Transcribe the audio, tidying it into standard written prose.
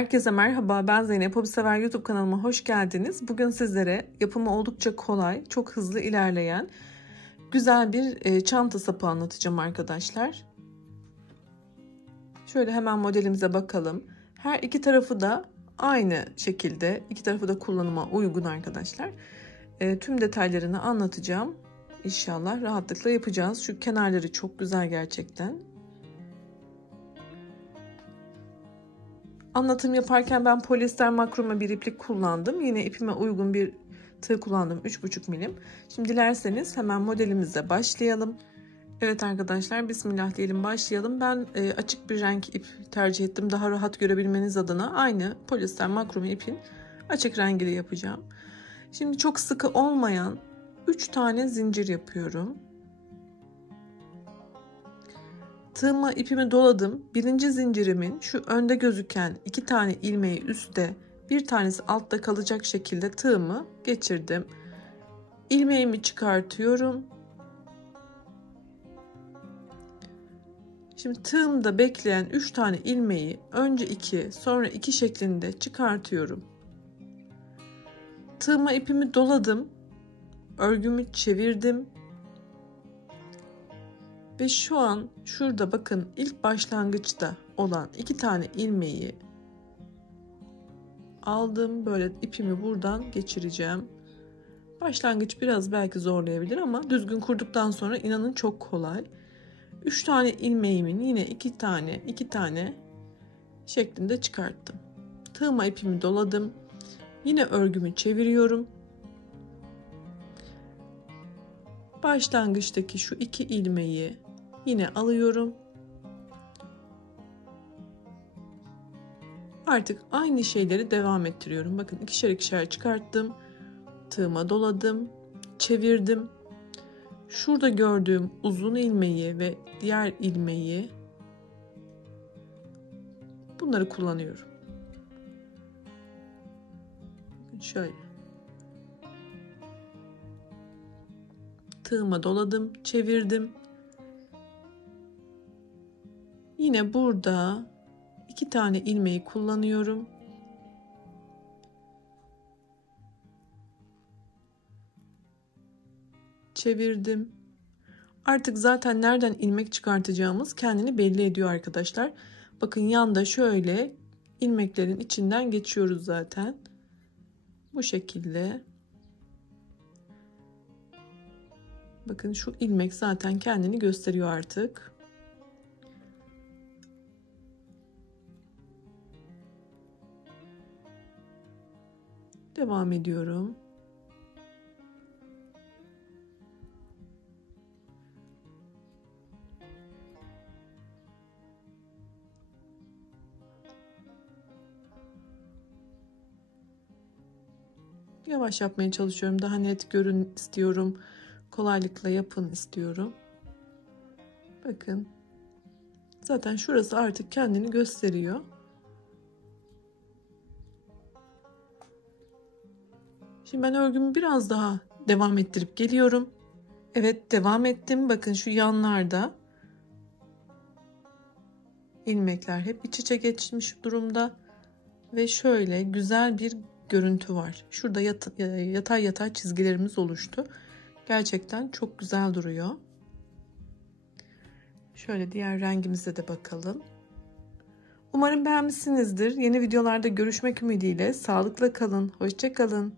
Herkese merhaba, ben Zeynep. Hobi Sever YouTube kanalıma hoş geldiniz. Bugün sizlere yapımı oldukça kolay, çok hızlı ilerleyen güzel bir çanta sapı anlatacağım arkadaşlar. Şöyle hemen modelimize bakalım. Her iki tarafı da aynı şekilde, iki tarafı da kullanıma uygun arkadaşlar. Tüm detaylarını anlatacağım. İnşallah rahatlıkla yapacağız. Şu kenarları çok güzel gerçekten. Anlatım yaparken ben polyester makrome bir iplik kullandım. Yine ipime uygun bir tığ kullandım. 3,5 milim. Şimdi dilerseniz hemen modelimize başlayalım. Evet arkadaşlar, bismillah diyelim, başlayalım. Ben açık bir renk ip tercih ettim. Daha rahat görebilmeniz adına aynı polyester makrome ipin açık rengiyle yapacağım. Şimdi çok sıkı olmayan 3 tane zincir yapıyorum. Tığıma ipimi doladım. Birinci zincirimin şu önde gözüken 2 tane ilmeği üstte, bir tanesi altta kalacak şekilde tığımı geçirdim. İlmeğimi çıkartıyorum. Şimdi tığımda bekleyen 3 tane ilmeği önce 2 sonra 2 şeklinde çıkartıyorum. Tığıma ipimi doladım. Örgümü çevirdim. Ve şu an şurada bakın, ilk başlangıçta olan 2 tane ilmeği aldım. Böyle ipimi buradan geçireceğim. Başlangıç biraz belki zorlayabilir ama düzgün kurduktan sonra inanın çok kolay. 3 tane ilmeğimin yine 2 tane şeklinde çıkarttım. Tığıma ipimi doladım. Yine örgümü çeviriyorum. Başlangıçtaki şu 2 ilmeği yine alıyorum. Artık aynı şeyleri devam ettiriyorum. Bakın ikişer ikişer çıkarttım. Tığıma doladım. Çevirdim. Şurada gördüğüm uzun ilmeği ve diğer ilmeği, bunları kullanıyorum. Şöyle. Tığıma doladım. Çevirdim. Yine burada 2 tane ilmeği kullanıyorum. Çevirdim. Artık zaten nereden ilmek çıkartacağımız kendini belli ediyor arkadaşlar. Bakın yanda şöyle ilmeklerin içinden geçiyoruz zaten. Bu şekilde. Bakın şu ilmek zaten kendini gösteriyor artık. Devam ediyorum. Yavaş yapmaya çalışıyorum. Daha net görün istiyorum. Kolaylıkla yapın istiyorum. Bakın. Zaten şurası artık kendini gösteriyor. Şimdi ben örgümü biraz daha devam ettirip geliyorum. Evet, devam ettim. Bakın şu yanlarda ilmekler hep iç içe geçmiş durumda. Ve şöyle güzel bir görüntü var. Şurada yatay yatay çizgilerimiz oluştu. Gerçekten çok güzel duruyor. Şöyle diğer rengimize de bakalım. Umarım beğenmişsinizdir. Yeni videolarda görüşmek ümidiyle. Sağlıkla kalın. Hoşça kalın.